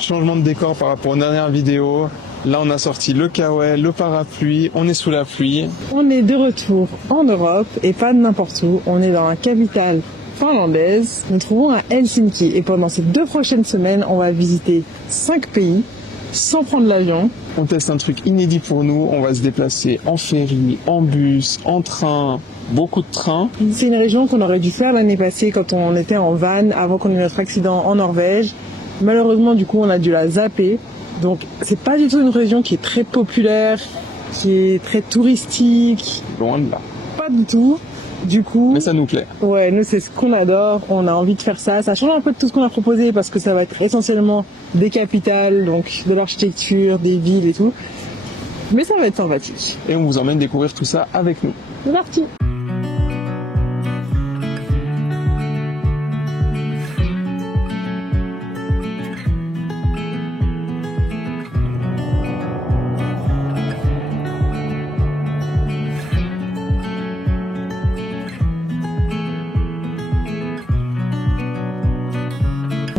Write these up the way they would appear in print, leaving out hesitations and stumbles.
Changement de décor par rapport aux dernières vidéos. Là, on a sorti le kawaii, le parapluie, on est sous la pluie. On est de retour en Europe et pas n'importe où. On est dans la capitale finlandaise. Nous nous trouvons à Helsinki et pendant ces 2 prochaines semaines, on va visiter 5 pays sans prendre l'avion. On teste un truc inédit pour nous. On va se déplacer en ferry, en bus, en train, beaucoup de trains. C'est une région qu'on aurait dû faire l'année passée quand on était en van avant qu'on ait notre accident en Norvège. Malheureusement, du coup, on a dû la zapper. Donc, c'est pas du tout une région qui est très populaire, qui est très touristique. Loin de là. Pas du tout. Du coup... Mais ça nous plaît. Ouais, nous, c'est ce qu'on adore. On a envie de faire ça. Ça change un peu de tout ce qu'on a proposé parce que ça va être essentiellement des capitales, donc de l'architecture, des villes et tout. Mais ça va être sympathique. Et on vous emmène découvrir tout ça avec nous. C'est parti!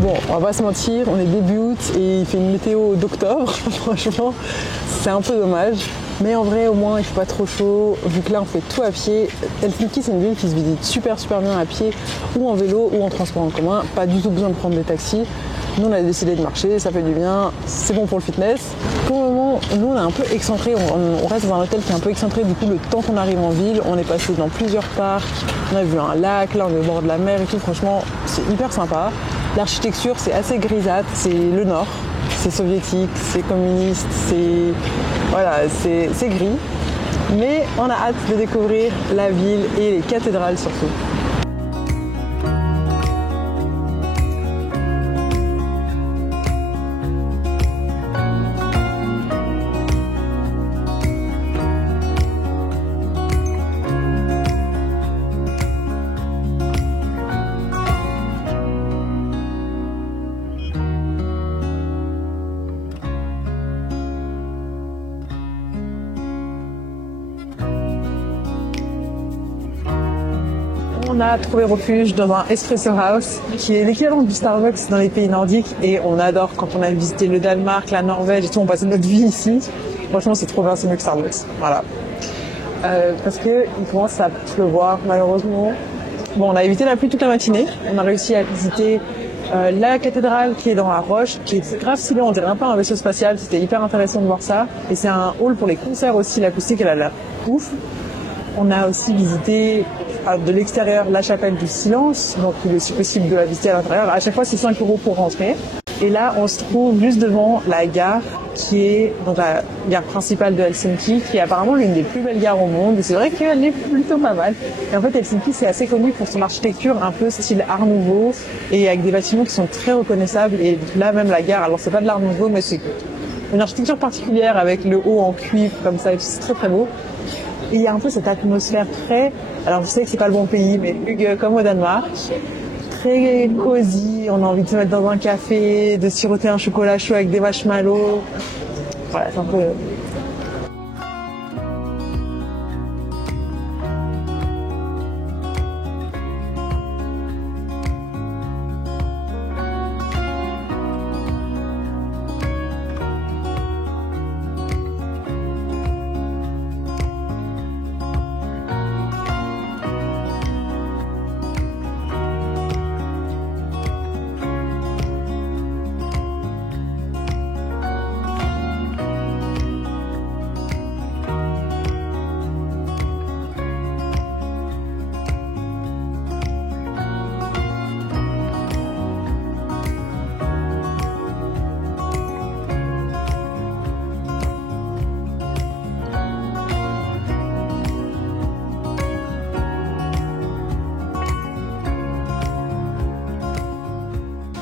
Bon, on va pas se mentir, on est début août et il fait une météo d'octobre. Franchement, c'est un peu dommage. Mais en vrai, au moins, il fait pas trop chaud. Vu que là, on fait tout à pied. Helsinki, c'est une ville qui se visite super bien à pied, ou en vélo, ou en transport en commun. Pas du tout besoin de prendre des taxis. Nous, on a décidé de marcher, ça fait du bien. C'est bon pour le fitness. Pour le moment, nous, on est un peu excentré. On reste dans un hôtel qui est un peu excentré. Du coup, le temps qu'on arrive en ville, on est passé dans plusieurs parcs. On a vu un lac, là, on est au bord de la mer et tout. Franchement, c'est hyper sympa. L'architecture, c'est assez grisâtre, c'est le nord, c'est soviétique, c'est communiste, c'est gris. Mais on a hâte de découvrir la ville et les cathédrales surtout. On a trouvé refuge dans un espresso house qui est l'équivalent du Starbucks dans les pays nordiques et on adore quand on a visité le Danemark, la Norvège et tout, on passe notre vie ici. Franchement, c'est trop bien, c'est mieux que Starbucks. Voilà. Parce que il commence à pleuvoir malheureusement. Bon, on a évité la pluie toute la matinée. On a réussi à visiter la cathédrale qui est dans la roche, qui est grave stylée, on dirait un peu un vaisseau spatial. C'était hyper intéressant de voir ça. Et c'est un hall pour les concerts aussi, l'acoustique elle a l'air ouf. On a aussi visité de l'extérieur la chapelle du silence, donc il est possible de la visiter à l'intérieur. À chaque fois, c'est 5 € pour rentrer. Et là, on se trouve juste devant la gare, qui est donc la gare principale de Helsinki, qui est apparemment l'une des plus belles gares au monde. Et c'est vrai qu'elle est plutôt pas mal. Et en fait, Helsinki, c'est assez connu pour son architecture un peu style Art Nouveau, et avec des bâtiments qui sont très reconnaissables. Et là, même la gare, alors c'est pas de l'Art Nouveau, mais c'est une architecture particulière avec le haut en cuivre, comme ça, c'est très très beau. Et il y a un peu cette atmosphère très, alors je sais que c'est pas le bon pays, mais comme au Danemark, très cosy, on a envie de se mettre dans un café, de siroter un chocolat chaud avec des marshmallows. Voilà, c'est un peu...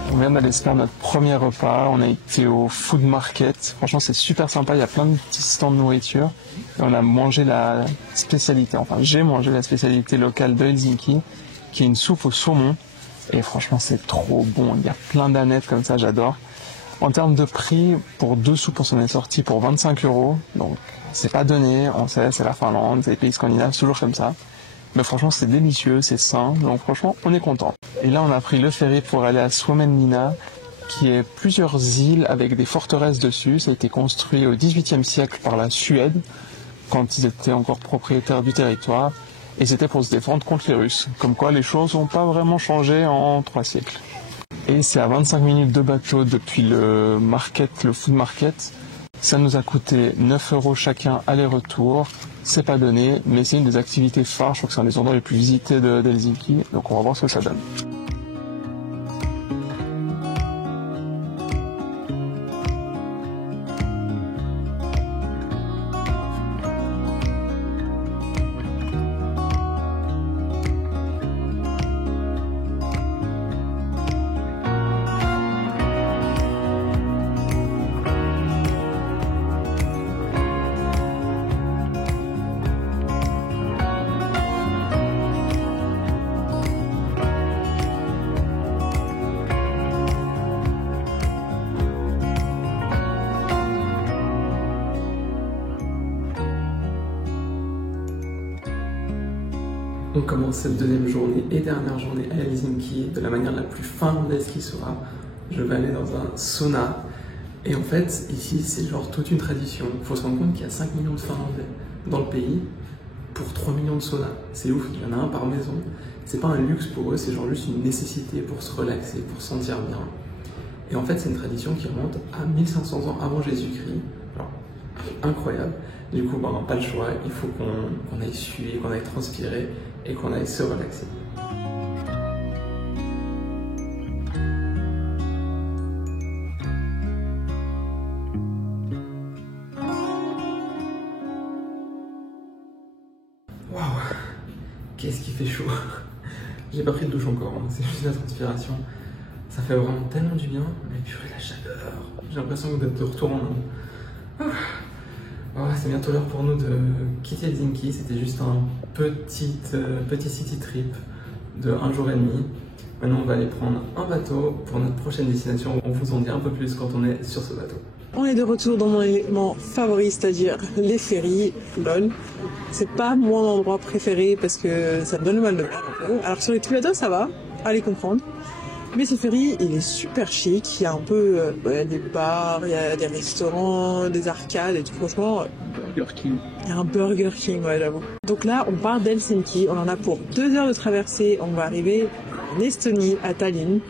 On vient d'aller se faire notre premier repas, on a été au food market, franchement c'est super sympa, il y a plein de petits stands de nourriture et on a mangé la spécialité, enfin j'ai mangé la spécialité locale de Helsinki qui est une soupe au saumon et franchement c'est trop bon, il y a plein d'anettes comme ça, j'adore. En termes de prix, pour 2 soupes on s'en est sorti pour 25 €, donc c'est pas donné, on sait, c'est la Finlande, c'est les pays scandinaves, c'est toujours comme ça. Mais franchement c'est délicieux, c'est sain, donc franchement on est content. Et là on a pris le ferry pour aller à Suomenlinna qui est plusieurs îles avec des forteresses dessus. Ça a été construit au XVIIIe siècle par la Suède, quand ils étaient encore propriétaires du territoire. Et c'était pour se défendre contre les Russes. Comme quoi, les choses n'ont pas vraiment changé en 3 siècles. Et c'est à 25 minutes de bateau depuis le food market. Ça nous a coûté 9 € chacun aller-retour. C'est pas donné, mais c'est une des activités phares. Je crois que c'est un des endroits les plus visités d'Helsinki. Donc on va voir ce que ça donne. On commence cette deuxième journée et dernière journée à Helsinki de la manière la plus finlandaise qui soit. Je vais aller dans un sauna. Et en fait, ici, c'est genre toute une tradition. Il faut se rendre compte qu'il y a 5 millions de Finlandais dans le pays pour 3 millions de saunas. C'est ouf, il y en a un par maison. C'est pas un luxe pour eux, c'est genre juste une nécessité pour se relaxer, pour se sentir bien. Et en fait, c'est une tradition qui remonte à 1500 ans avant Jésus-Christ. Genre, incroyable. Du coup, pas le choix, il faut qu'on aille suer, qu'on aille transpirer et qu'on aille se relaxer. Waouh, qu'est-ce qui fait chaud. J'ai pas pris de douche encore, hein. C'est juste la transpiration. Ça fait vraiment tellement du bien, mais purée la chaleur. J'ai l'impression d'être de retour en Inde. Oh, c'est bientôt l'heure pour nous de quitter Helsinki. C'était juste un petit city trip de 1 jour et demi. Maintenant, on va aller prendre un bateau pour notre prochaine destination. On vous en dit un peu plus quand on est sur ce bateau. On est de retour dans mon élément favori, c'est-à-dire les ferries. Lol. C'est pas mon endroit préféré parce que ça me donne le mal de mer un peu. Alors sur les bateaux, ça va, allez comprendre. Mais ce ferry, il est super chic. Il y a un peu des bars, il y a des restaurants, des arcades et tout. Franchement, Burger King. Il y a un Burger King, ouais, j'avoue. Donc là, on part d'Helsinki. On en a pour 2 heures de traversée. On va arriver en Estonie, à Tallinn.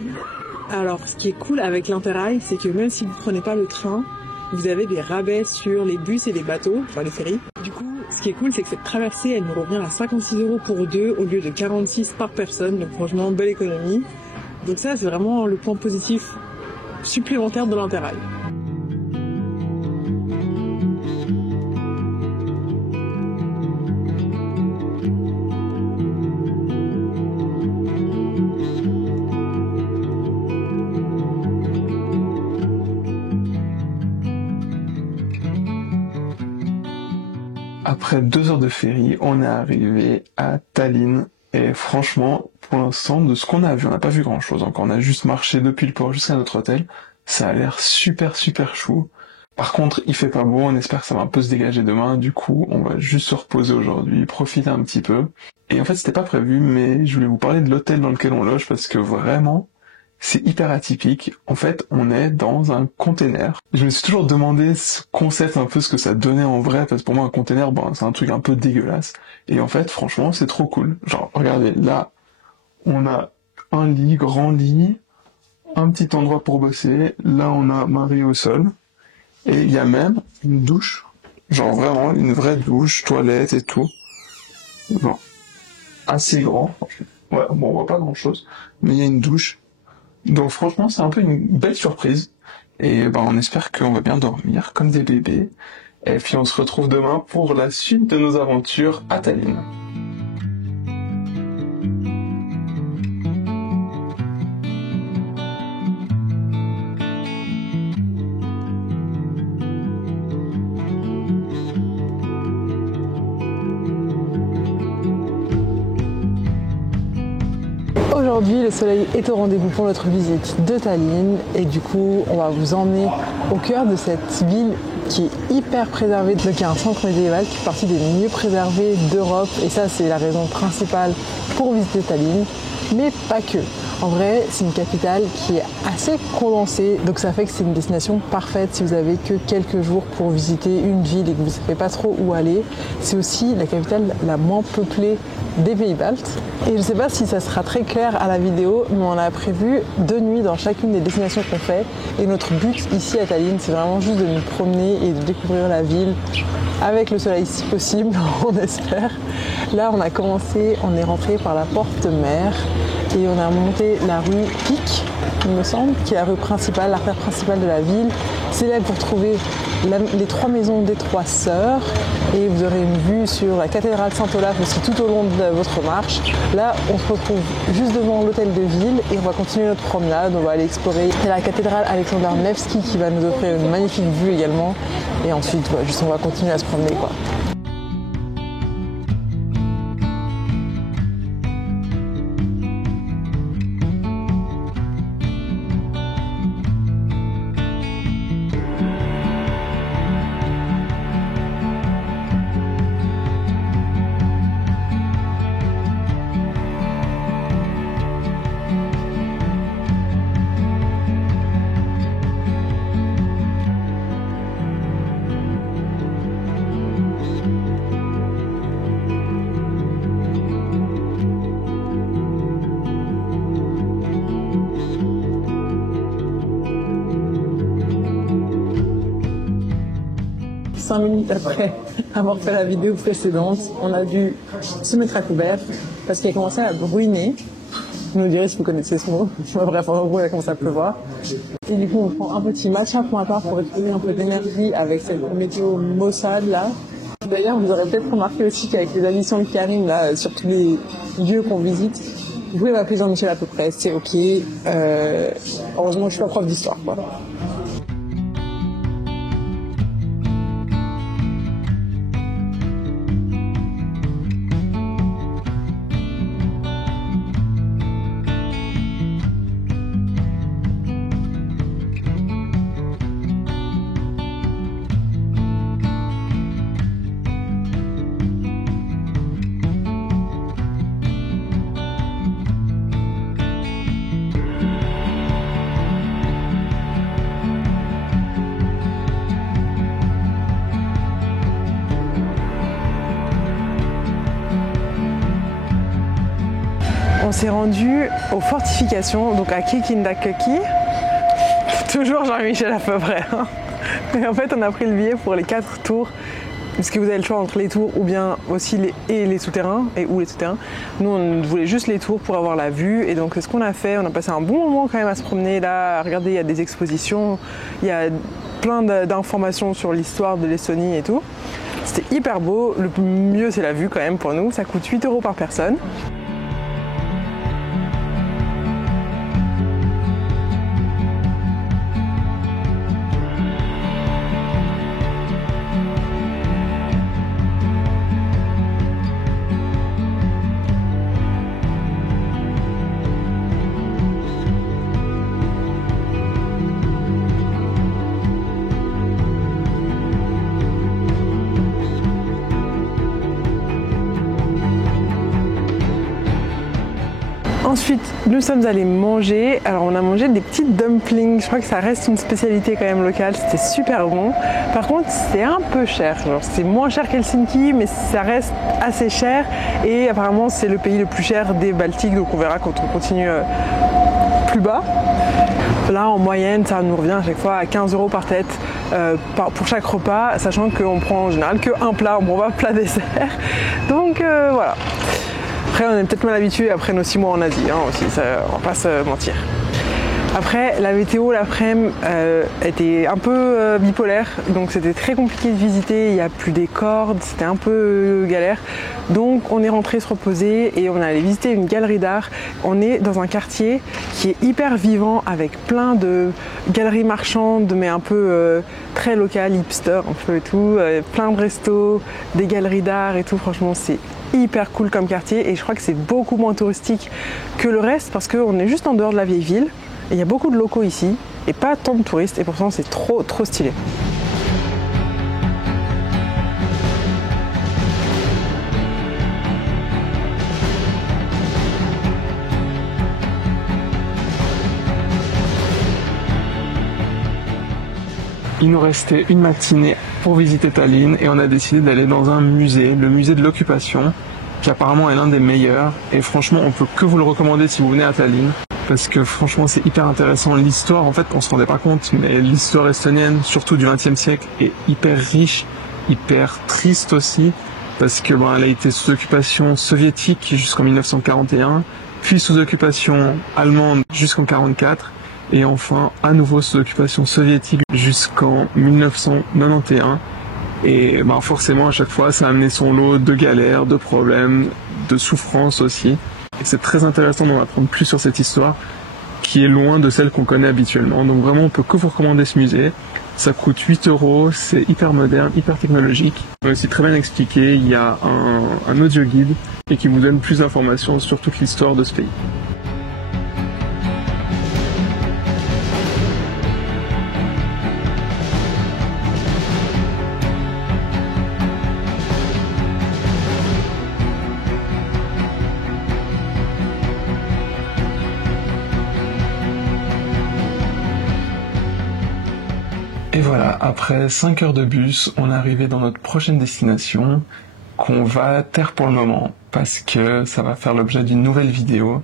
Alors, ce qui est cool avec l'Interrail, c'est que même si vous prenez pas le train, vous avez des rabais sur les bus et les bateaux, enfin les ferries. Du coup, ce qui est cool, c'est que cette traversée, elle nous revient à 56 € pour 2 au lieu de 46 par personne. Donc franchement, belle économie. Donc ça, c'est vraiment le point positif supplémentaire de l'Interrail. Après 2 heures de ferry, on est arrivé à Tallinn. Et franchement, pour l'instant, de ce qu'on a vu, on n'a pas vu grand chose encore. On a juste marché depuis le port jusqu'à notre hôtel. Ça a l'air super chou. Par contre, il fait pas beau, on espère que ça va un peu se dégager demain. Du coup, on va juste se reposer aujourd'hui, profiter un petit peu. Et en fait, c'était pas prévu, mais je voulais vous parler de l'hôtel dans lequel on loge parce que vraiment, c'est hyper atypique. En fait, on est dans un container. Je me suis toujours demandé ce concept, un peu ce que ça donnait en vrai, parce que pour moi, un container, c'est un truc un peu dégueulasse. Et en fait, franchement, c'est trop cool. Genre, regardez, là, on a un lit, grand lit, un petit endroit pour bosser. Là, on a Marie au sol. Et il y a même une douche. Genre, vraiment, une vraie douche, toilette et tout. Bon. Assez grand. Ouais, bon, on voit pas grand chose. Mais il y a une douche. Donc franchement, c'est un peu une belle surprise. Et on espère qu'on va bien dormir comme des bébés. Et puis on se retrouve demain pour la suite de nos aventures à Tallinn. Aujourd'hui, le soleil est au rendez-vous pour notre visite de Tallinn et du coup, on va vous emmener au cœur de cette ville qui est hyper préservée. Donc, il y a un centre médiéval qui fait partie des mieux préservés d'Europe et ça, c'est la raison principale pour visiter Tallinn, mais pas que. En vrai, c'est une capitale qui est assez condensée, donc ça fait que c'est une destination parfaite si vous avez que quelques jours pour visiter une ville et que vous ne savez pas trop où aller. C'est aussi la capitale la moins peuplée des pays baltes. Et je ne sais pas si ça sera très clair à la vidéo, mais on a prévu 2 nuits dans chacune des destinations qu'on fait. Et notre but ici à Tallinn, c'est vraiment juste de nous promener et de découvrir la ville avec le soleil si possible, on espère. Là, on a commencé, on est rentré par la porte mer et on a monté la rue Pic, il me semble, qui est la rue principale, l'artère principale de la ville. C'est là que vous retrouvez les 3 maisons des 3 sœurs et vous aurez une vue sur la cathédrale Saint-Olaf aussi tout au long de votre marche. Là, on se retrouve juste devant l'hôtel de ville et on va continuer notre promenade. On va aller explorer. Il y a la cathédrale Alexander Nevski qui va nous offrir une magnifique vue également. Et ensuite, juste on va continuer à se promener, quoi. Cinq minutes après avoir fait la vidéo précédente, on a dû se mettre à couvert parce qu'il a commencé à bruiner. Vous nous direz si vous connaissez ce mot. Bref, en gros, il a commencé à pleuvoir. Et du coup, on prend un petit matcha point à part pour retrouver un peu d'énergie avec cette météo maussade là. D'ailleurs, vous aurez peut-être remarqué aussi qu'avec les additions de Karim là, sur tous les lieux qu'on visite, vous pouvez m'appeler Jean-Michel à peu près, c'est ok. Heureusement que je suis pas prof d'histoire, quoi. On s'est rendu aux fortifications, donc à Kikindaköki. Toujours Jean-Michel à peu près. Et en fait, on a pris le billet pour les 4 tours, parce que vous avez le choix entre les tours ou bien aussi les souterrains, ou les souterrains. Nous, on voulait juste les tours pour avoir la vue. Et donc, c'est ce qu'on a fait. On a passé un bon moment quand même à se promener là, à regarder, il y a des expositions, il y a plein d'informations sur l'histoire de l'Estonie et tout. C'était hyper beau. Le mieux, c'est la vue quand même pour nous. Ça coûte 8 € par personne. Ensuite, nous sommes allés manger. Alors, on a mangé des petites dumplings. Je crois que ça reste une spécialité quand même locale. C'était super bon. Par contre, c'est un peu cher. C'est moins cher qu'Helsinki, mais ça reste assez cher. Et apparemment, c'est le pays le plus cher des Baltiques. Donc, on verra quand on continue plus bas. Là, en moyenne, ça nous revient à chaque fois à 15 € par tête pour chaque repas, sachant qu'on prend en général qu'un plat. On prend pas plat dessert. Donc, voilà. Après, on est peut-être mal habitué après nos 6 mois en Asie aussi, ça, on va pas se mentir. Après, la météo l'après-midi était un peu bipolaire, donc c'était très compliqué de visiter, il n'y a plus des cordes, c'était un peu galère. Donc on est rentré se reposer et on est allé visiter une galerie d'art. On est dans un quartier qui est hyper vivant avec plein de galeries marchandes, mais un peu très local, hipster un peu et tout, plein de restos, des galeries d'art et tout, franchement c'est hyper cool comme quartier et je crois que c'est beaucoup moins touristique que le reste parce qu'on est juste en dehors de la vieille ville et il y a beaucoup de locaux ici et pas tant de touristes et pourtant c'est trop stylé. Il nous restait une matinée pour visiter Tallinn et on a décidé d'aller dans un musée, le musée de l'occupation, qui apparemment est l'un des meilleurs. Et franchement, on peut que vous le recommander si vous venez à Tallinn, parce que franchement, c'est hyper intéressant. L'histoire, en fait, on se rendait pas compte, mais l'histoire estonienne, surtout du XXe siècle, est hyper riche, hyper triste aussi, parce que elle a été sous occupation soviétique jusqu'en 1941, puis sous occupation allemande jusqu'en 1944. Et enfin, à nouveau sous occupation soviétique jusqu'en 1991. Et forcément, à chaque fois, ça a amené son lot de galères, de problèmes, de souffrances aussi. Et c'est très intéressant d'en apprendre plus sur cette histoire, qui est loin de celle qu'on connaît habituellement. Donc vraiment, on peut que vous recommander ce musée. Ça coûte 8 €, c'est hyper moderne, hyper technologique. Mais aussi très bien expliqué, il y a un audio guide et qui vous donne plus d'informations sur toute l'histoire de ce pays. Et voilà, après 5 heures de bus, on est arrivé dans notre prochaine destination, qu'on va taire pour le moment, parce que ça va faire l'objet d'une nouvelle vidéo.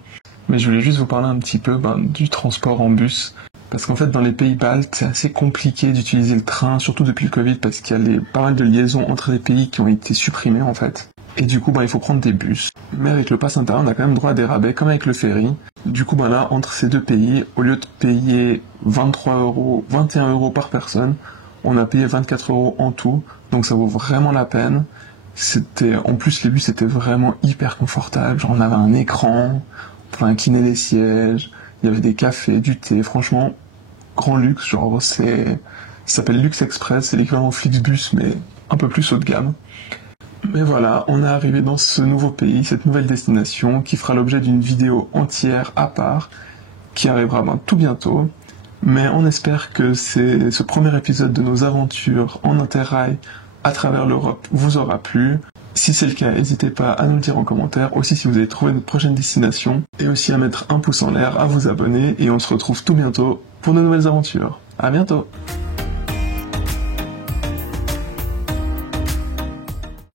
Mais je voulais juste vous parler un petit peu du transport en bus, parce qu'en fait dans les pays baltes, c'est assez compliqué d'utiliser le train, surtout depuis le Covid, parce qu'il y a pas mal de liaisons entre les pays qui ont été supprimées en fait. Et du coup, il faut prendre des bus. Mais avec le pass intérieur, on a quand même droit à des rabais, comme avec le ferry. Du coup, là, entre ces deux pays, au lieu de payer 21 € par personne, on a payé 24 € en tout. Donc ça vaut vraiment la peine. En plus, les bus étaient vraiment hyper confortables. Genre, on avait un écran, on pouvait incliner les sièges, il y avait des cafés, du thé. Franchement, grand luxe. Genre, ça s'appelle Lux Express, c'est l'équivalent Flixbus, mais un peu plus haut de gamme. Mais voilà, on est arrivé dans ce nouveau pays, cette nouvelle destination, qui fera l'objet d'une vidéo entière à part, qui arrivera tout bientôt. Mais on espère que ce premier épisode de nos aventures en interrail à travers l'Europe vous aura plu. Si c'est le cas, n'hésitez pas à nous le dire en commentaire, aussi si vous avez trouvé notre prochaine destination, et aussi à mettre un pouce en l'air, à vous abonner, et on se retrouve tout bientôt pour de nouvelles aventures. À bientôt!